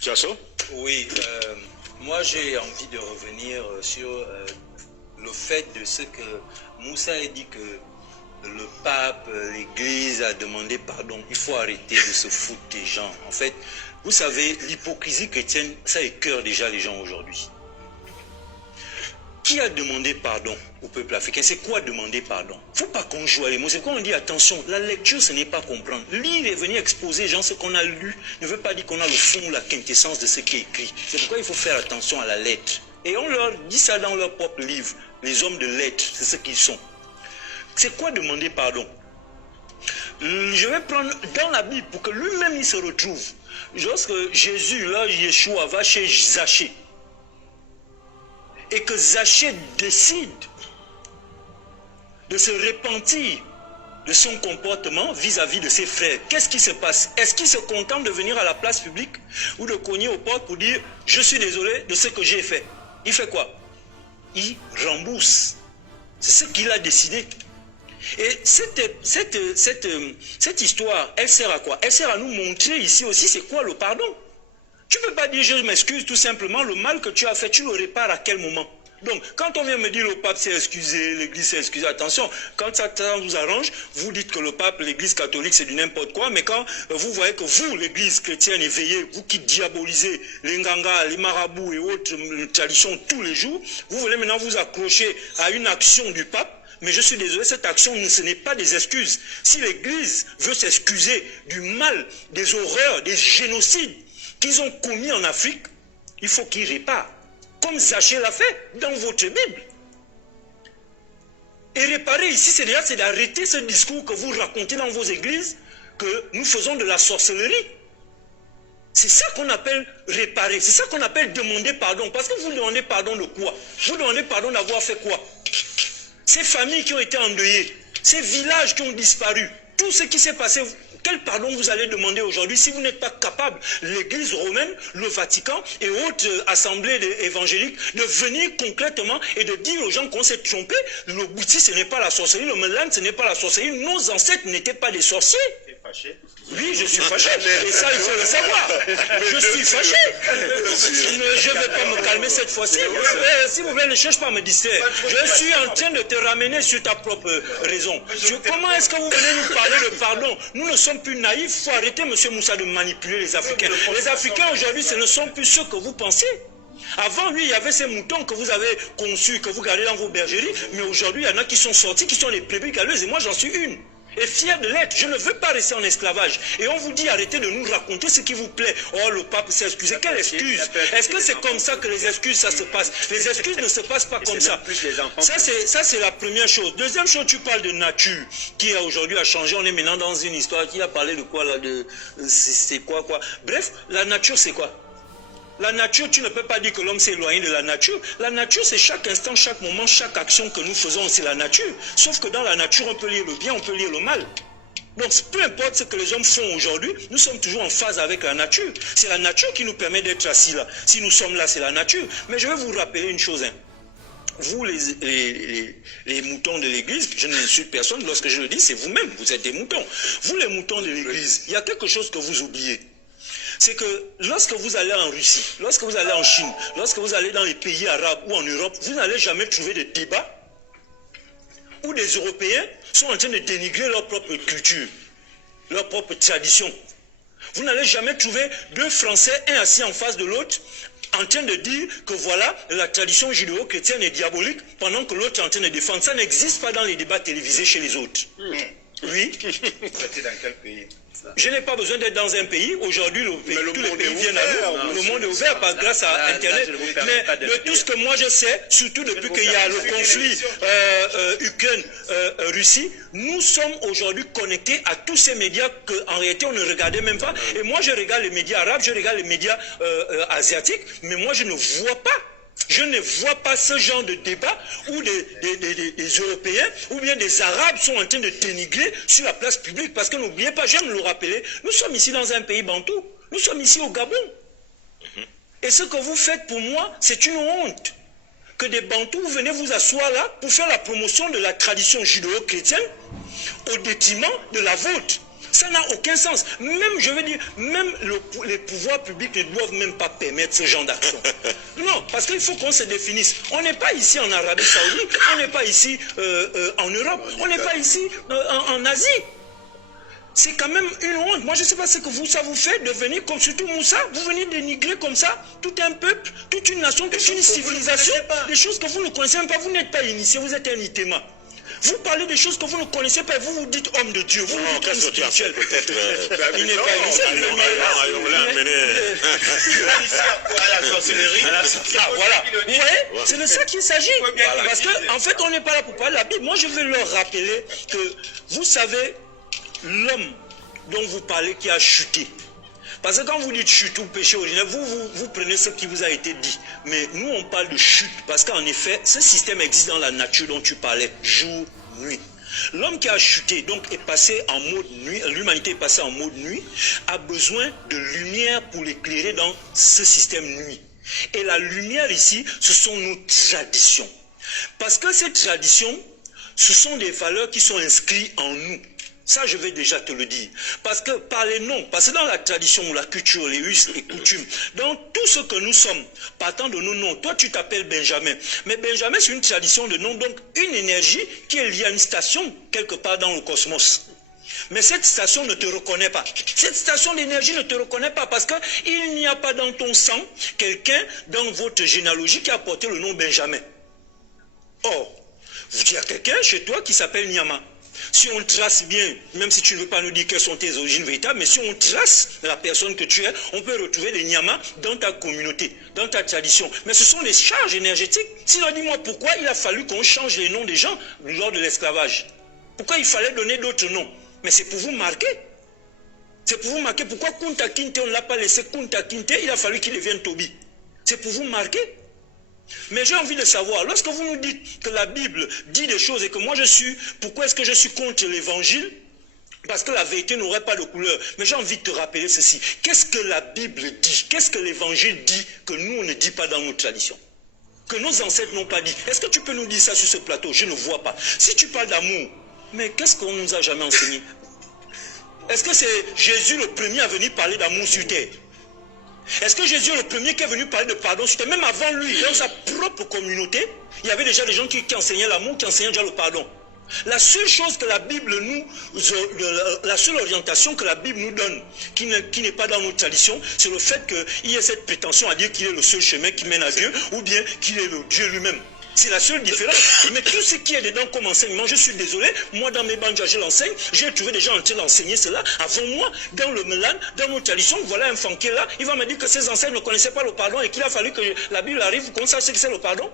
Tiasso? Oui, moi j'ai envie de revenir sur le fait de ce que Moussa a dit que le pape, l'église a demandé pardon. Il faut arrêter de se foutre des gens. En fait, vous savez, l'hypocrisie chrétienne, ça écœure déjà les gens aujourd'hui. Qui a demandé pardon au peuple africain? C'est quoi demander pardon? Il ne faut pas qu'on joue à les mots. C'est quoi on dit attention, la lecture ce n'est pas comprendre. Lire et venir exposer gens ce qu'on a lu ne veut pas dire qu'on a le fond ou la quintessence de ce qui est écrit. C'est pourquoi il faut faire attention à la lettre. Et on leur dit ça dans leur propre livre. Les hommes de lettres, c'est ce qu'ils sont. C'est quoi demander pardon? Je vais prendre dans la Bible pour que lui-même il se retrouve. Lorsque Jésus, là, Yeshua, va chez Zachée, et que Zachée décide de se repentir de son comportement vis-à-vis de ses frères, qu'est-ce qui se passe? Est-ce qu'il se contente de venir à la place publique ou de cogner aux portes pour dire « Je suis désolé de ce que j'ai fait ». Il fait quoi? Il rembourse. C'est ce qu'il a décidé. Et cette histoire, elle sert à quoi? Elle sert à nous montrer ici aussi c'est quoi le pardon. Tu ne peux pas dire je m'excuse tout simplement, le mal que tu as fait, tu le répares à quel moment? Donc, quand on vient me dire le pape s'est excusé, l'église s'est excusée, attention, quand ça vous arrange, vous dites que le pape, l'église catholique, c'est du n'importe quoi, mais quand vous voyez que vous, l'église chrétienne éveillée, vous qui diabolisez les nganga, les marabouts et autres traditions tous les jours, vous voulez maintenant vous accrocher à une action du pape. Mais je suis désolé, cette action, ce n'est pas des excuses. Si l'église veut s'excuser du mal, des horreurs, des génocides qu'ils ont commis en Afrique, il faut qu'ils réparent. Comme Zachée l'a fait dans votre Bible. Et réparer ici, c'est d'arrêter ce discours que vous racontez dans vos églises, que nous faisons de la sorcellerie. C'est ça qu'on appelle réparer, c'est ça qu'on appelle demander pardon. Parce que vous demandez pardon de quoi? Vous demandez pardon d'avoir fait quoi? Ces familles qui ont été endeuillées, ces villages qui ont disparu, tout ce qui s'est passé, quel pardon vous allez demander aujourd'hui si vous n'êtes pas capable, l'Église romaine, le Vatican et autres assemblées évangéliques, de venir concrètement et de dire aux gens qu'on s'est trompé, le bouddhisme ce n'est pas la sorcellerie, le melan ce n'est pas la sorcellerie, nos ancêtres n'étaient pas des sorciers. Oui, je suis fâché, et ça il faut le savoir. Je suis fâché. Je ne vais pas me calmer cette fois-ci. S'il vous plaît, ne cherche pas à me distraire. Je suis en train de te ramener sur ta propre raison. Comment est-ce que vous venez nous parler de pardon? Nous ne sommes plus naïfs. Il faut arrêter, monsieur Moussa, de manipuler les Africains. Les Africains aujourd'hui, ce ne sont plus ceux que vous pensez. Avant lui, il y avait ces moutons que vous avez conçus, que vous gardez dans vos bergeries. Mais aujourd'hui, il y en a qui sont sortis, qui sont les brebis galeuses. Et moi, j'en suis une. Et fier de l'être, je ne veux pas rester en esclavage. Et on vous dit arrêtez de nous raconter ce qui vous plaît. Oh, le pape s'est excusé. Quelle excuse? Est-ce que c'est comme ça que les excuses, ça se passe? Les excuses ne se passent pas comme ça. Ça, c'est la première chose. Deuxième chose, tu parles de nature, qui aujourd'hui a changé. On est maintenant dans une histoire qui a parlé de quoi là? C'est quoi? Bref, la nature, c'est quoi? La nature, tu ne peux pas dire que l'homme s'est éloigné de la nature. La nature, c'est chaque instant, chaque moment, chaque action que nous faisons, c'est la nature. Sauf que dans la nature, on peut lire le bien, on peut lire le mal. Donc, peu importe ce que les hommes font aujourd'hui, nous sommes toujours en phase avec la nature. C'est la nature qui nous permet d'être assis là. Si nous sommes là, c'est la nature. Mais je vais vous rappeler une chose. Vous, les moutons de l'église, je n'insulte personne. Lorsque je le dis, c'est vous-même. Vous êtes des moutons. Vous, les moutons de l'église, il y a quelque chose que vous oubliez. C'est que lorsque vous allez en Russie, lorsque vous allez en Chine, lorsque vous allez dans les pays arabes ou en Europe, vous n'allez jamais trouver de débat où des Européens sont en train de dénigrer leur propre culture, leur propre tradition. Vous n'allez jamais trouver deux Français, un assis en face de l'autre, en train de dire que voilà, la tradition judéo-chrétienne est diabolique, pendant que l'autre est en train de défendre. Ça n'existe pas dans les débats télévisés chez les autres. Oui. C'était dans quel pays? Je n'ai pas besoin d'être dans un pays. Aujourd'hui, tous les pays viennent à nous. Le monde est ouvert grâce à Internet. Mais de tout ce que moi je sais, surtout depuis qu'il y a le conflit Ukraine-Russie, nous sommes aujourd'hui connectés à tous ces médias qu'en réalité on ne regardait même pas. Et moi je regarde les médias arabes, je regarde les médias asiatiques, mais moi je ne vois pas. Je ne vois pas ce genre de débat où des Européens ou bien des Arabes sont en train de dénigrer sur la place publique. Parce que n'oubliez pas, j'aime le rappeler, nous sommes ici dans un pays bantou. Nous sommes ici au Gabon. Et ce que vous faites pour moi, c'est une honte. Que des bantous, vous venez vous asseoir là pour faire la promotion de la tradition judéo-chrétienne au détriment de la vôtre. Ça n'a aucun sens. Même, je veux dire, même les pouvoirs publics ne doivent même pas permettre ce genre d'action. Non, parce qu'il faut qu'on se définisse. On n'est pas ici en Arabie Saoudite, on n'est pas ici en Europe, on n'est pas ici en Asie. C'est quand même une honte. Moi, je ne sais pas ce que ça vous fait de venir comme surtout Moussa. Vous venez dénigrer comme ça tout un peuple, toute une nation, toute une civilisation. Des choses que vous ne connaissez même pas. Vous n'êtes pas initié, vous êtes un itéma. Vous parlez des choses que vous ne connaissez pas et vous vous dites homme de Dieu. Vous vous dites homme spirituel. Peut-être. Il n'est pas initié. On l'a amené. À la sorcellerie. Ah, voilà. Vous voyez, c'est de ça qu'il s'agit. Parce qu'en fait, on n'est pas là pour parler de la Bible. Moi, je veux leur rappeler que, vous savez, l'homme dont vous parlez qui a chuté. Parce que quand vous dites chute ou péché originel, vous prenez ce qui vous a été dit. Mais nous, on parle de chute. Parce qu'en effet, ce système existe dans la nature dont tu parlais, jour, nuit. L'homme qui a chuté, donc est passé en mode nuit, l'humanité est passée en mode nuit, a besoin de lumière pour l'éclairer dans ce système nuit. Et la lumière ici, ce sont nos traditions. Parce que ces traditions, ce sont des valeurs qui sont inscrites en nous. Ça, je vais déjà te le dire. Parce que par les noms, parce que dans la tradition, la culture, les us et coutumes, dans tout ce que nous sommes, partant de nos noms, toi tu t'appelles Benjamin. Mais Benjamin, c'est une tradition de nom, donc une énergie qui est liée à une station quelque part dans le cosmos. Mais cette station ne te reconnaît pas. Cette station d'énergie ne te reconnaît pas parce qu'il n'y a pas dans ton sang quelqu'un dans votre généalogie qui a porté le nom Benjamin. Or, il y a quelqu'un chez toi qui s'appelle Nyama. Si on trace bien, même si tu ne veux pas nous dire quelles sont tes origines véritables, mais si on trace la personne que tu es, on peut retrouver des Nyamas dans ta communauté, dans ta tradition. Mais ce sont des charges énergétiques. Sinon, dis-moi pourquoi il a fallu qu'on change les noms des gens lors de l'esclavage. Pourquoi il fallait donner d'autres noms? Mais c'est pour vous marquer. C'est pour vous marquer. Pourquoi Kunta Kinte, on ne l'a pas laissé Kunta Kinte, il a fallu qu'il devienne Tobi. C'est pour vous marquer. Mais j'ai envie de savoir, lorsque vous nous dites que la Bible dit des choses et que moi je suis, pourquoi est-ce que je suis contre l'évangile? Parce que la vérité n'aurait pas de couleur. Mais j'ai envie de te rappeler ceci. Qu'est-ce que la Bible dit? Qu'est-ce que l'évangile dit que nous on ne dit pas dans nos traditions? Que nos ancêtres n'ont pas dit? Est-ce que tu peux nous dire ça sur ce plateau? Je ne vois pas. Si tu parles d'amour, mais qu'est-ce qu'on ne nous a jamais enseigné? Est-ce que c'est Jésus le premier à venir parler d'amour sur terre? Est-ce que Jésus est le premier qui est venu parler de pardon? C'était même avant lui, dans sa propre communauté, il y avait déjà des gens qui enseignaient l'amour, qui enseignaient déjà le pardon. La seule chose que la Bible la seule orientation que la Bible nous donne, qui n'est pas dans nos traditions, c'est le fait qu'il y ait cette prétention à dire qu'il est le seul chemin qui mène à Dieu, ou bien qu'il est le Dieu lui-même. C'est la seule différence. Mais tout ce qui est dedans comme enseignement, je suis désolé, moi dans mes banjas je l'enseigne, j'ai trouvé des gens en train d'enseigner cela avant moi, dans le Melan, dans nos traditions, voilà un fan qui est là, il va me dire que ses ancêtres ne connaissaient pas le pardon et qu'il a fallu que la Bible arrive pour qu'on sache ce que c'est le pardon.